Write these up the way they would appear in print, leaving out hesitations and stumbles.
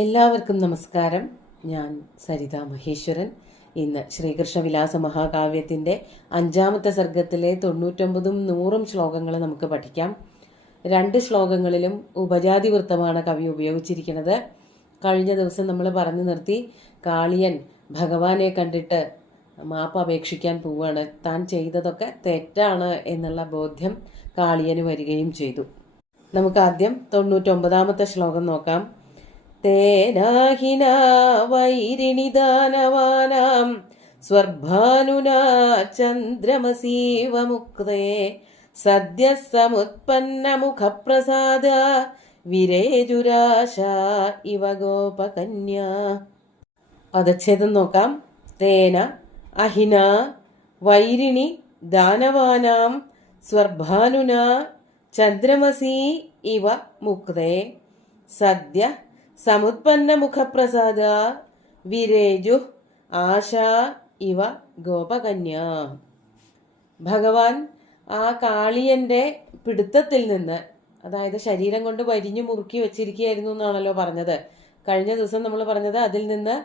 എല്ലാവർക്കും നമസ്കാരം. ഞാൻ സരിത മഹേശ്വരൻ. ഇന്ന് ശ്രീകൃഷ്ണവിലാസ മഹാകാവ്യത്തിൻ്റെ 5-ാമത്തെ സർഗത്തിലെ 99ഉം 100ഉം ശ്ലോകങ്ങൾ നമുക്ക് പഠിക്കാം. 2 ശ്ലോകങ്ങളിലും ഉപജാതി വൃത്തമാണ് കവി ഉപയോഗിച്ചിരിക്കുന്നത്. കഴിഞ്ഞ ദിവസം നമ്മൾ പറഞ്ഞു നിർത്തി, കാളിയൻ ഭഗവാനെ കണ്ടിട്ട് മാപ്പ് അപേക്ഷിക്കാൻ പോവുകയാണ്. താൻ ചെയ്തതൊക്കെ തെറ്റാണ് എന്നുള്ള ബോധ്യം കാളിയന് വരികയും ചെയ്തു. നമുക്ക് ആദ്യം 99ാമത്തെ ശ്ലോകം നോക്കാം. തേനാഹിനാ വൈരിണിദാനവാനാം സ്വർഭാനുനാ ചന്ദ്രമസീവ മുക്തേ സദ്യ സമുത്പന്നമുഖപ്രസാദ വിരേജുരാശ ഇവ ഗോപകന്യാ. പദച്ഛേദം നോക്കാം. തേന അഹിന വൈരിണി ദാനവാനാം സ്വർഭാനുനാ ചന്ദ്രമസീ ഇവ മുക്തേ സദ്യ സമുത്പന്ന മുഖപ്രസാദ വിരേജു ആശ ഇവ ഗോപകന്യ. ഭഗവാൻ ആ കാളിയന്റെ പിടുത്തത്തിൽ നിന്ന്, അതായത് ശരീരം കൊണ്ട് വരിഞ്ഞു മുറുക്കി വെച്ചിരിക്കുകയായിരുന്നു എന്നാണല്ലോ പറഞ്ഞത്. കഴിഞ്ഞ ദിവസം നമ്മൾ പറഞ്ഞത് അതിൽ നിന്ന്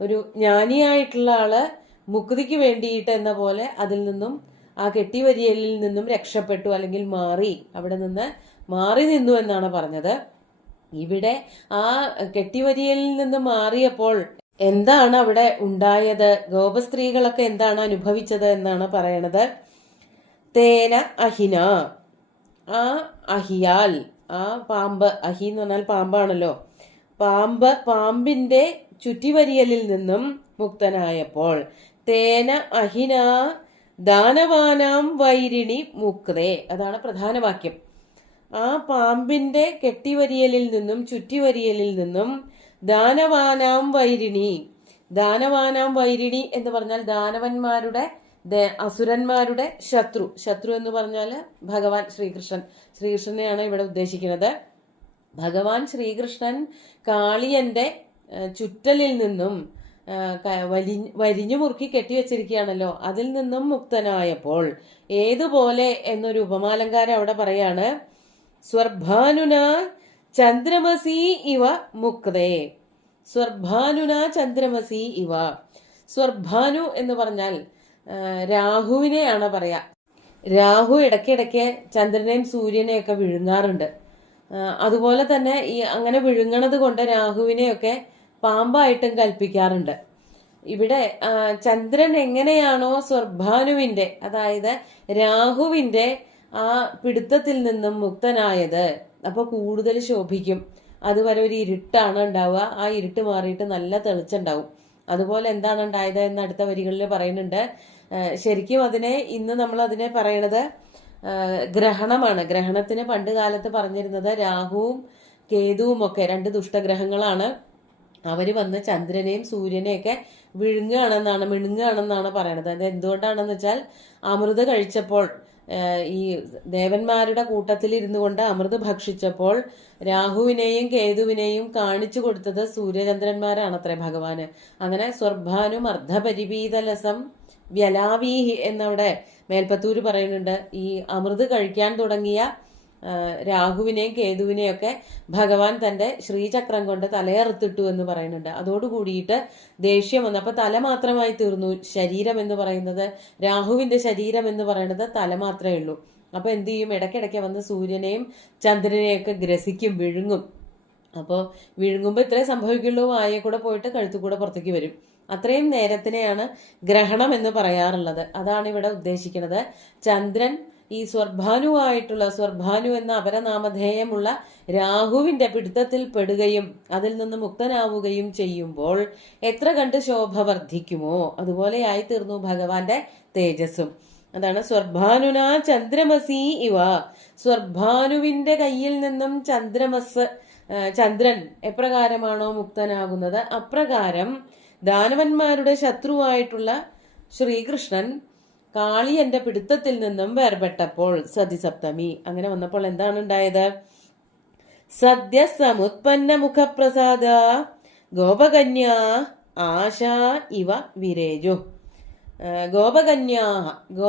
ഒരു ജ്ഞാനിയായിട്ടുള്ള ആള് മുക്തിക്ക് വേണ്ടിയിട്ട് എന്ന പോലെ അതിൽ നിന്നും, ആ കെട്ടിവരിയലിൽ നിന്നും രക്ഷപ്പെട്ടു, അല്ലെങ്കിൽ അവിടെ നിന്ന് മാറി നിന്നു എന്നാണ് പറഞ്ഞത്. ഇവിടെ ആ കെട്ടിവരിയലിൽ നിന്ന് മാറിയപ്പോൾ എന്താണ് അവിടെ ഉണ്ടായത്, ഗോപസ്ത്രീകളൊക്കെ എന്താണ് അനുഭവിച്ചത് എന്നാണ് പറയണത്. തേന അഹിന, ആ അഹിയാൽ, ആ പാമ്പ്, അഹി എന്ന് പറഞ്ഞാൽ പാമ്പാണല്ലോ, പാമ്പിന്റെ ചുറ്റിവരിയലിൽ നിന്നും മുക്തനായപ്പോൾ, തേന അഹിന ദാനവാനാം വൈരിണി മുക്തേ, അതാണ് പ്രധാന വാക്യം. ആ പാമ്പിന്റെ കെട്ടിവരിയലിൽ നിന്നും ചുറ്റിവരിയലിൽ നിന്നും ദാനവാനാം വൈരിണി, ദാനവാനാം വൈരിണി എന്ന് പറഞ്ഞാൽ ദാനവന്മാരുടെ, അസുരന്മാരുടെ ശത്രു എന്ന് പറഞ്ഞാൽ ഭഗവാൻ ശ്രീകൃഷ്ണനെയാണ് ഇവിടെ ഉദ്ദേശിക്കുന്നത്. ഭഗവാൻ ശ്രീകൃഷ്ണൻ കാളിയന്റെ ചുറ്റലിൽ നിന്നും വരിഞ്ഞു മുറുക്കി കെട്ടിവെച്ചിരിക്കുകയാണല്ലോ, അതിൽ നിന്നും മുക്തനായപ്പോൾ ഏതുപോലെ എന്നൊരു ഉപമാലങ്കാരം അവിടെ പറയാണ്. സ്വർഭാനുന ചന്ദ്രമസി ഇവ മുക്തേ, സ്വർഭാനുന ചന്ദ്രമസി ഇവ. സ്വർഭാനു എന്ന് പറഞ്ഞാൽ രാഹുവിനെയാണ് പറയാ. രാഹു ഇടയ്ക്കിടയ്ക്ക് ചന്ദ്രനെയും സൂര്യനെയൊക്കെ വിഴുങ്ങാറുണ്ട്. അതുപോലെ തന്നെ ഈ അങ്ങനെ വിഴുങ്ങണത് കൊണ്ട് രാഹുവിനെയൊക്കെ പാമ്പായിട്ടും കൽപ്പിക്കാറുണ്ട്. ഇവിടെ ചന്ദ്രൻ എങ്ങനെയാണോ സ്വർഭാനുവിന്റെ, അതായത് രാഹുവിന്റെ ആ പിടുത്തത്തിൽ നിന്നും മുക്തനായത്, അപ്പൊ കൂടുതൽ ശോഭിക്കും. അതുവരെ ഒരു ഇരുട്ടാണ് ഉണ്ടാവുക, ആ ഇരുട്ട് മാറിയിട്ട് നല്ല തെളിച്ചുണ്ടാവും. അതുപോലെ എന്താണ് ഉണ്ടായത് എന്ന് അടുത്ത വരികളിൽ പറയുന്നുണ്ട്. ശരിക്കും ഇന്ന് നമ്മൾ അതിനെ പറയണത് ഗ്രഹണമാണ്. ഗ്രഹണത്തിന് പണ്ട് കാലത്ത് പറഞ്ഞിരുന്നത് രാഹുവും കേതുവും ഒക്കെ 2 ദുഷ്ടഗ്രഹങ്ങളാണ്. അവര് വന്ന് ചന്ദ്രനെയും സൂര്യനെയൊക്കെ മിണുങ്ങുകയാണെന്നാണ് പറയണത്. അത് എന്തുകൊണ്ടാണെന്ന് വെച്ചാൽ, അമൃത് കഴിച്ചപ്പോൾ, ഈ ദേവന്മാരുടെ കൂട്ടത്തിൽ ഇരുന്നു കൊണ്ട് അമൃത് ഭക്ഷിച്ചപ്പോൾ രാഹുവിനെയും കേതുവിനെയും കാണിച്ചു കൊടുത്തത് സൂര്യചന്ദ്രന്മാരാണത്രേ ഭഗവാന്. അങ്ങനെ സ്വർഭാനും അർദ്ധപരിപീതലസം വ്യലാവീഹി എന്നവിടെ മേൽപ്പത്തൂര് പറയുന്നുണ്ട്. ഈ അമൃത് കഴിക്കാൻ തുടങ്ങിയ രാഹുവിനെയും കേതുവിനെയൊക്കെ ഭഗവാൻ തന്റെ ശ്രീചക്രം കൊണ്ട് തലയറുത്തിട്ടു എന്ന് പറയുന്നുണ്ട്. അതോടുകൂടിയിട്ട് ദേഷ്യം വന്നു. അപ്പൊ തല മാത്രമായി തീർന്നു. ശരീരം എന്ന് പറയുന്നത്, രാഹുവിന്റെ ശരീരം എന്ന് പറയുന്നത് തല മാത്രമേ ഉള്ളൂ. അപ്പൊ എന്ത് ചെയ്യും, ഇടയ്ക്കിടയ്ക്ക് വന്ന് സൂര്യനെയും ചന്ദ്രനെയൊക്കെ ഗ്രസിക്കും, വിഴുങ്ങും. അപ്പോൾ വിഴുങ്ങുമ്പോൾ ഇത്രേ സംഭവിക്കുള്ളൂ, വായെ കൂടെ പോയിട്ട് കഴുത്തു കൂടെ പുറത്തേക്ക് വരും. അത്രയും നേരത്തിനെയാണ് ഗ്രഹണം എന്ന് പറയാറുള്ളത്. അതാണ് ഇവിടെ ഉദ്ദേശിക്കുന്നത്. ചന്ദ്രൻ ഈ സ്വർഭാനു എന്ന അപരനാമധേയമുള്ള രാഹുവിന്റെ പിടുത്തത്തിൽ പെടുകയും അതിൽ നിന്ന് മുക്തനാവുകയും ചെയ്യുമ്പോൾ എത്ര കണ്ട് ശോഭ വർദ്ധിക്കുമോ അതുപോലെയായി തീർന്നു ഭഗവാന്റെ തേജസ്സും. അതാണ് സ്വർഭാനുന ചന്ദ്രമസി ഇവ. സ്വർഭാനുവിന്റെ കയ്യിൽ നിന്നും ചന്ദ്രൻ എപ്രകാരമാണോ മുക്തനാകുന്നത്, അപ്രകാരം ദാനവന്മാരുടെ ശത്രുവായിട്ടുള്ള ശ്രീകൃഷ്ണൻ കാളിയന്റെ പിടുത്തത്തിൽ നിന്നും വേർപെട്ടപ്പോൾ, സതിസപ്തമി അങ്ങനെ വന്നപ്പോൾ എന്താണ് ഉണ്ടായത്? സദ്യ സമുത്പന്ന മുഖപ്രസാദ ഗോപകന്യ ആശ ഇവ വിരേജു.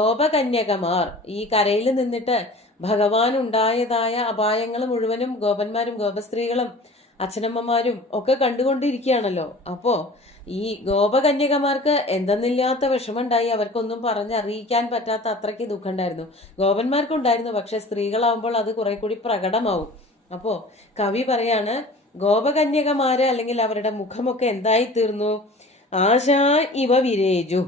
ഗോപകന്യകമാർ, ഈ കരയിൽ നിന്നിട്ട് ഭഗവാൻ ഉണ്ടായതായ അപായങ്ങൾ മുഴുവനും ഗോപന്മാരും ഗോപസ്ത്രീകളും അച്ഛനമ്മമാരും ഒക്കെ കണ്ടുകൊണ്ടിരിക്കുകയാണല്ലോ. അപ്പോ ഈ ഗോപകന്യകമാർക്ക് എന്തെന്നില്ലാത്ത വിഷമമുണ്ടായി. അവർക്കൊന്നും പറഞ്ഞറിയിക്കാൻ പറ്റാത്ത അത്രയ്ക്ക് ദുഃഖം ഉണ്ടായിരുന്നു. ഗോപന്മാർക്കുണ്ടായിരുന്നു, പക്ഷെ സ്ത്രീകളാവുമ്പോൾ അത് കുറെ കൂടി പ്രകടമാവും. അപ്പോ കവി പറയാണ്, ഗോപകന്യകമാര് അല്ലെങ്കിൽ അവരുടെ മുഖമൊക്കെ എന്തായി തീർന്നു? ആശാ ഇവ വിരേജു,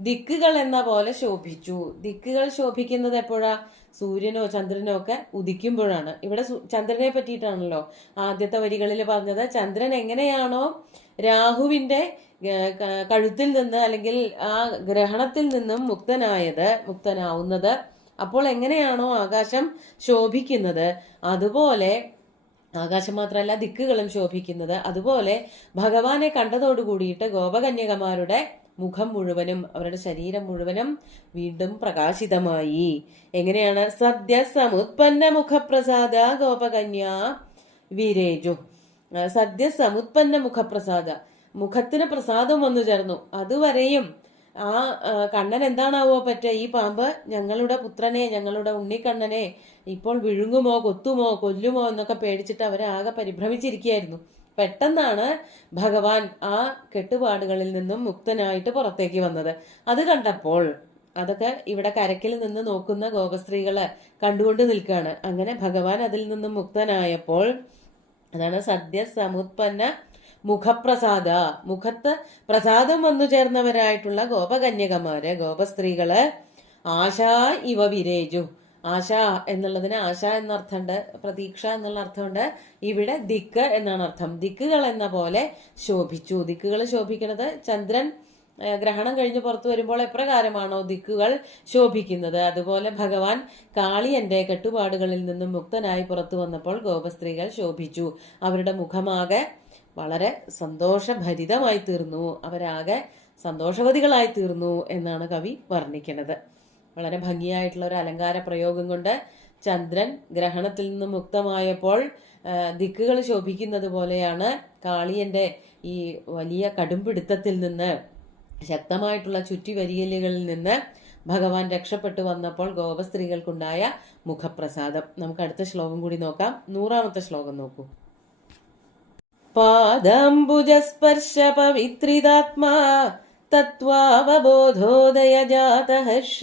ദിക്കുകൾ എന്ന പോലെ ശോഭിച്ചു. ദിക്കുകൾ ശോഭിക്കുന്നത് എപ്പോഴാ? സൂര്യനോ ചന്ദ്രനോ ഒക്കെ ഉദിക്കുമ്പോഴാണ്. ഇവിടെ ചന്ദ്രനെ പറ്റിയിട്ടാണല്ലോ ആദ്യത്തെ വരികളിൽ പറഞ്ഞത്. ചന്ദ്രൻ എങ്ങനെയാണോ രാഹുവിന്റെ കഴുത്തിൽ നിന്ന് അല്ലെങ്കിൽ ആ ഗ്രഹണത്തിൽ നിന്നും മുക്തനാവുന്നത്, അപ്പോൾ എങ്ങനെയാണോ ആകാശം ശോഭിക്കുന്നത്, അതുപോലെ ആകാശം മാത്രമല്ല ദിക്കുകളും ശോഭിക്കുന്നത്. അതുപോലെ ഭഗവാനെ കണ്ടതോടു കൂടിയിട്ട് ഗോപകന്യകമാരുടെ മുഖം മുഴുവനും അവരുടെ ശരീരം മുഴുവനും വീണ്ടും പ്രകാശിതമായി. എങ്ങനെയാണ്? സദ്യ സമുത്പന്ന മുഖപ്രസാദ ഗോപകന്യ വിരേജു. സദ്യ സമുത്പന്ന മുഖപ്രസാദ, മുഖത്തിന് പ്രസാദം വന്നു ചേർന്നു. അതുവരെയും ആ കണ്ണൻ എന്താണാവോ പറ്റുക, ഈ പാമ്പ് ഞങ്ങളുടെ പുത്രനെ, ഞങ്ങളുടെ ഉണ്ണിക്കണ്ണനെ ഇപ്പോൾ വിഴുങ്ങുമോ കൊത്തുമോ കൊല്ലുമോ എന്നൊക്കെ പേടിച്ചിട്ട് അവരാകെ പരിഭ്രമിച്ചിരിക്കുകയായിരുന്നു. പെട്ടെന്നാണ് ഭഗവാൻ ആ കെട്ടുപാടുകളിൽ നിന്നും മുക്തനായിട്ട് പുറത്തേക്ക് വന്നത്. അത് കണ്ടപ്പോൾ അതൊക്കെ ഇവിടെ കരക്കിൽ നിന്ന് നോക്കുന്ന ഗോപസ്ത്രീകള് കണ്ടുകൊണ്ട് നിൽക്കുകയാണ്. അങ്ങനെ ഭഗവാൻ അതിൽ നിന്നും മുക്തനായപ്പോൾ, അതാണ് സദ്യ സമുത്പന്ന മുഖപ്രസാദ, മുഖത്ത് പ്രസാദം വന്നു ചേർന്നവരായിട്ടുള്ള ഗോപകന്യകമാര്, ഗോപസ്ത്രീകള് ആശാ ഇവ വിരേജു. ആശ എന്നുള്ളതിന് ആശ എന്നർത്ഥമുണ്ട്, പ്രതീക്ഷ എന്നുള്ള അർത്ഥമുണ്ട്. ഇവിടെ ദിക്ക് എന്നാണ് അർത്ഥം. ദിക്കുകൾ എന്ന പോലെ ശോഭിച്ചു. ദിക്കുകൾ ശോഭിക്കുന്നത് ചന്ദ്രൻ ഗ്രഹണം കഴിഞ്ഞ് പുറത്തു വരുമ്പോൾ എപ്രകാരമാണോ ദിക്കുകൾ ശോഭിക്കുന്നത്, അതുപോലെ ഭഗവാൻ കാളിയന്റെ കെട്ടുപാടുകളിൽ നിന്നും മുക്തനായി പുറത്തു വന്നപ്പോൾ ഗോപസ്ത്രീകൾ ശോഭിച്ചു. അവരുടെ മുഖമാകെ വളരെ സന്തോഷഭരിതമായി തീർന്നു, അവരാകെ സന്തോഷവതികളായി തീർന്നു എന്നാണ് കവി വർണ്ണിക്കുന്നത്. വളരെ ഭംഗിയായിട്ടുള്ള ഒരു അലങ്കാര പ്രയോഗം കൊണ്ട് ചന്ദ്രൻ ഗ്രഹണത്തിൽ നിന്ന് മുക്തമായപ്പോൾ ദിക്കുകൾ ശോഭിക്കുന്നത് പോലെയാണ് കാളിയന്റെ ഈ വലിയ കടുംപിടുത്തത്തിൽ നിന്ന്, ശക്തമായിട്ടുള്ള ചുറ്റിവരിയലുകളിൽ നിന്ന് ഭഗവാൻ രക്ഷപ്പെട്ടു വന്നപ്പോൾ ഗോപസ്ത്രീകൾക്കുണ്ടായ മുഖപ്രസാദം. നമുക്ക് അടുത്ത ശ്ലോകം കൂടി നോക്കാം. 100ാമത്തെ ശ്ലോകം നോക്കൂ. പാദാംബുജസ്പർശ പവിത്രിതാത്മാ തത്വാവബോധോദയ ജാത ഹർഷ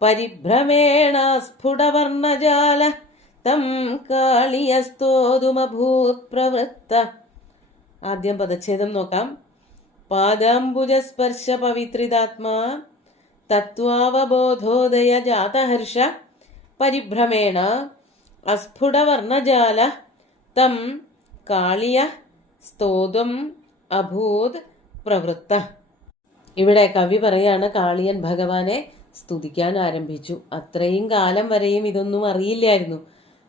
പരിഭ്രമേണ സ്ഫുടവർണജാല തം കാളിയസ്തോതുമഭൂത് പ്രവൃത്ത. ആദ്യം പദച്ഛേദം നോക്കാം. പാദാംബുജസ്പർശ പവിത്രിതാത്മാ തത്വാവബോധോദയ ജാതഹർഷ പരിഭ്രമേണ അസ്ഫുടവർണജാല തം കാളിയ സ്തോതും അഭൂത് പ്രവൃത്ത. ഇവിടെ കവി പറയാണ്, കാളിയൻ ഭഗവാനെ സ്തുതിക്കാൻ ആരംഭിച്ചു. അത്രയും കാലം വരെയും ഇതൊന്നും അറിയില്ലായിരുന്നു.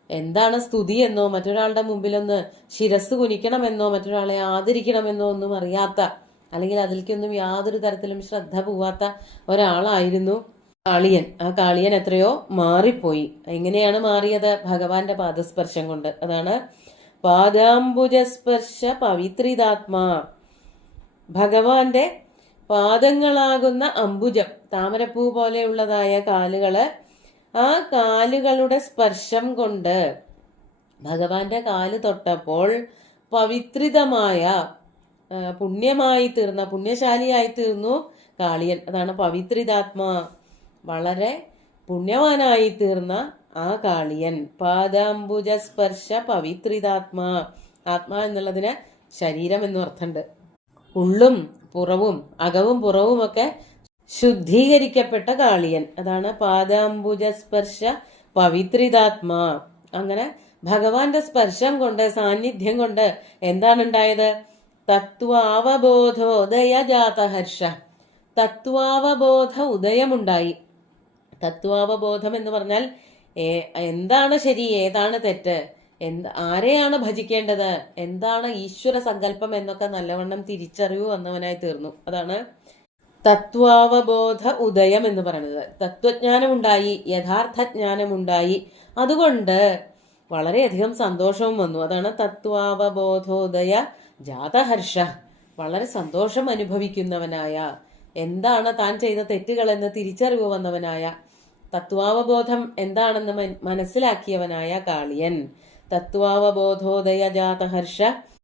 എന്താണ് സ്തുതി എന്നോ മറ്റൊരാളുടെ മുമ്പിലൊന്ന് ശിരസ് കുനിക്കണമെന്നോ മറ്റൊരാളെ ആദരിക്കണമെന്നോ ഒന്നും അറിയാത്ത, അല്ലെങ്കിൽ അതിലേക്കൊന്നും യാതൊരു തരത്തിലും ശ്രദ്ധ പോവാത്ത ഒരാളായിരുന്നു കാളിയൻ. ആ കാളിയൻ എത്രയോ മാറിപ്പോയി. എങ്ങനെയാണ് മാറിയത്? ഭഗവാന്റെ പാദസ്പർശം കൊണ്ട്. അതാണ് പാദാംബുജസ്പർശ പവിത്രിതാത്മാ. ഭഗവാന്റെ പാദങ്ങളാകുന്ന അംബുജം, താമരപ്പൂ പോലെയുള്ളതായ കാലുകള്, ആ കാലുകളുടെ സ്പർശം കൊണ്ട് ഭഗവാന്റെ കാല് തൊട്ടപ്പോൾ പവിത്രിതമായ, പുണ്യമായി തീർന്ന, പുണ്യശാലിയായി തീർന്നു കാളിയൻ. അതാണ് പവിത്രിതാത്മാ, വളരെ പുണ്യവാനായി തീർന്ന ആ കാളിയൻ. പാദാംബുജ സ്പർശ പവിത്രിതാത്മാ. ആത്മാ എന്നുള്ളതിന് ശരീരം എന്നും അർത്ഥമുണ്ട്. ഉള്ളും പുറവും, അകവും പുറവും ഒക്കെ ശുദ്ധീകരിക്കപ്പെട്ട കാളിയൻ. അതാണ് പാദാംബുജ സ്പർശ പവിത്രിതാത്മാ. അങ്ങനെ ഭഗവാന്റെ സ്പർശം കൊണ്ട്, സാന്നിധ്യം കൊണ്ട് എന്താണ് ഉണ്ടായത്? തത്വാവബോധോദയ ജാതഹർഷ. തത്വാവബോധ ഉദയമുണ്ടായി. തത്വാവബോധം എന്ന് പറഞ്ഞാൽ എന്താണ് ശരി, ഏതാണ് തെറ്റ്, ആരെയാണ് ഭജിക്കേണ്ടത്, എന്താണ് ഈശ്വര സങ്കല്പം എന്നൊക്കെ നല്ലവണ്ണം തിരിച്ചറിവ് വന്നവനായി തീർന്നു. അതാണ് തത്വാവബോധ ഉദയം എന്ന് പറയുന്നത്. തത്വജ്ഞാനമുണ്ടായി, യഥാർത്ഥ ജ്ഞാനമുണ്ടായി. അതുകൊണ്ട് വളരെയധികം സന്തോഷവും വന്നു. അതാണ് തത്വാവബോധോദയ ജാതഹർഷ. വളരെ സന്തോഷം അനുഭവിക്കുന്നവനായ, എന്താണ് താൻ ചെയ്ത തെറ്റുകളെന്ന് തിരിച്ചറിവ് വന്നവനായ, തത്വാവബോധം എന്താണെന്ന് മനസ്സിലാക്കിയവനായ കാളിയൻ. തത്വാവബോധോദയ ജാതഹർഷ.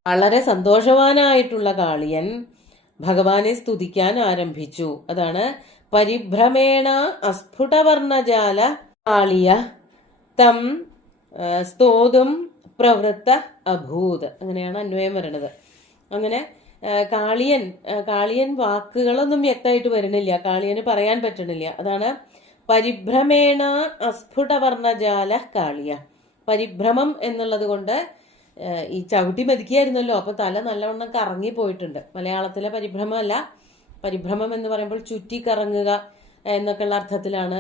വളരെ സന്തോഷവാനായിട്ടുള്ള കാളിയൻ ഭഗവാനെ സ്തുതിക്കാൻ ആരംഭിച്ചു. അതാണ് പരിഭ്രമേണ അസ്ഫുടവർണജാല കാളിയ തം സ്തോതും പ്രവൃത്ത അഭൂത്. അങ്ങനെയാണ് അന്വയം വരണത്. അങ്ങനെ കാളിയൻ വാക്കുകളൊന്നും വ്യക്തമായിട്ട് വരുന്നില്ല, കാളിയന് പറയാൻ പറ്റണില്ല. അതാണ് പരിഭ്രമേണ അസ്ഫുടവർണജാല കാളിയ. പരിഭ്രമം എന്നുള്ളത് കൊണ്ട് ഈ ചവിട്ടി മെതിക്കുകയായിരുന്നല്ലോ, അപ്പൊ തല നല്ലവണ്ണം കറങ്ങി പോയിട്ടുണ്ട്. മലയാളത്തിലെ പരിഭ്രമമല്ല, പരിഭ്രമം എന്ന് പറയുമ്പോൾ ചുറ്റി കറങ്ങുക എന്നൊക്കെയുള്ള അർത്ഥത്തിലാണ്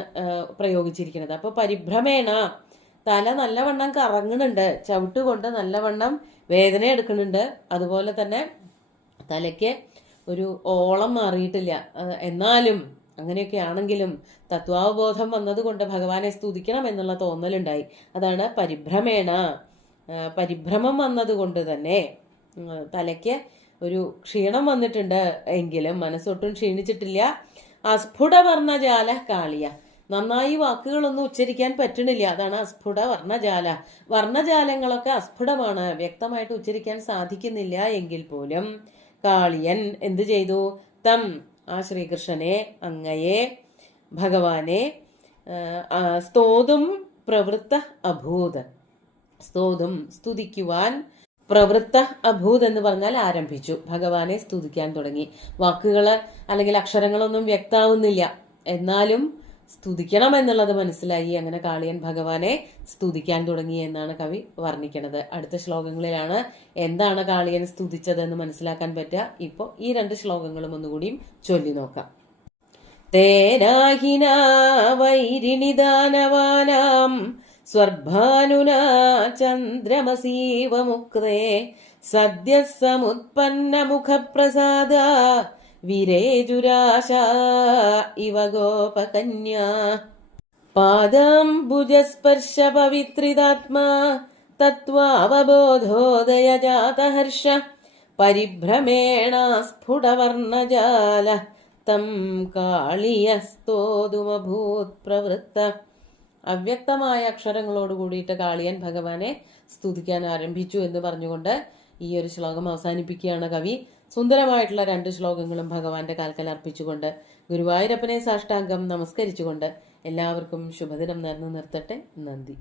പ്രയോഗിച്ചിരിക്കുന്നത്. അപ്പൊ പരിഭ്രമേണ തല നല്ലവണ്ണം കറങ്ങുന്നുണ്ട്, ചവിട്ടുകൊണ്ട് നല്ലവണ്ണം വേദന എടുക്കുന്നുണ്ട്. അതുപോലെ തന്നെ തലയ്ക്ക് ഒരു ഓളം മാറിയിട്ടില്ല. എന്നാലും അങ്ങനെയൊക്കെ ആണെങ്കിലും തത്വാവബോധം വന്നതുകൊണ്ട് ഭഗവാനെ സ്തുതിക്കണം എന്നുള്ള തോന്നലുണ്ടായി. അതാണ് പരിഭ്രമേണ. പരിഭ്രമം വന്നതുകൊണ്ട് തന്നെ തലയ്ക്ക് ഒരു ക്ഷീണം വന്നിട്ടുണ്ട്, എങ്കിലും മനസ്സൊട്ടും ക്ഷീണിച്ചിട്ടില്ല. അസ്ഫുട വർണ്ണജാല കാളിയ. നന്നായി വാക്കുകളൊന്നും ഉച്ചരിക്കാൻ പറ്റണില്ല, അതാണ് അസ്ഫുട വർണ്ണജാല. വർണ്ണജാലങ്ങളൊക്കെ അസ്ഫുടമാണ്, വ്യക്തമായിട്ട് ഉച്ചരിക്കാൻ സാധിക്കുന്നില്ല എങ്കിൽ പോലും കാളിയൻ എന്ത് ചെയ്തു? തം, ആ ശ്രീകൃഷ്ണനെ, അങ്ങയെ, ഭഗവാനെ സ്തോതും പ്രവൃത്ത അഭൂത്. സ്തോതും സ്തുതിക്കുവാൻ, പ്രവൃത്ത അഭൂത് എന്ന് പറഞ്ഞാൽ ആരംഭിച്ചു. ഭഗവാനെ സ്തുതിക്കാൻ തുടങ്ങി. വാക്കുകള് അല്ലെങ്കിൽ അക്ഷരങ്ങളൊന്നും വ്യക്താവുന്നില്ല, എന്നാലും സ്തുതിക്കണം എന്നുള്ളത് മനസ്സിലായി. അങ്ങനെ കാളിയൻ ഭഗവാനെ സ്തുതിക്കാൻ തുടങ്ങി എന്നാണ് കവി വർണ്ണിക്കുന്നത്. അടുത്ത ശ്ലോകങ്ങളിലാണ് എന്താണ് കാളിയൻ സ്തുതിച്ചതെന്ന് മനസ്സിലാക്കാൻ പറ്റുക. ഇപ്പോൾ ഈ 2 ശ്ലോകങ്ങളും ഒന്നുകൂടിയും ചൊല്ലി നോക്കാം. തേനാഹിന വൈരിണിദാനവാനാം സ്വർഭാനുന ചന്ദ്രമസീവ മുക്തേ സദ്യ സമുത്പന്ന മുഖപ്രസാദ വിരേജുരാശ ഇവ ഗോപകന്യാ പാദാംബുജസ്പർശ പവിത്രിതാത്മാ തത്വാവബോധോദയ ജാതഹർഷ പരിഭ്രമേണ സ്ഫുടവർണജാല തം കാളിയസ്തോതുമഭൂത് പ്രവൃത്ത. അവ്യക്തമായ അക്ഷരങ്ങളോട് കൂടിയിട്ട് കാളിയൻ ഭഗവാനെ സ്തുതിക്കാൻ ആരംഭിച്ചു എന്ന് പറഞ്ഞുകൊണ്ട് ഈ ഒരു ശ്ലോകം അവസാനിപ്പിക്കുകയാണ് കവി. സുന്ദരമായിട്ടുള്ള 2 ശ്ലോകങ്ങളും ഭഗവാന്റെ കാൽക്കൽ അർപ്പിച്ചുകൊണ്ട് ഗുരുവായൂരപ്പനെ സാഷ്ടാംഗം നമസ്കരിച്ചുകൊണ്ട് എല്ലാവർക്കും ശുഭദിനം നേർന്നു നിർത്തട്ടെ. നന്ദി.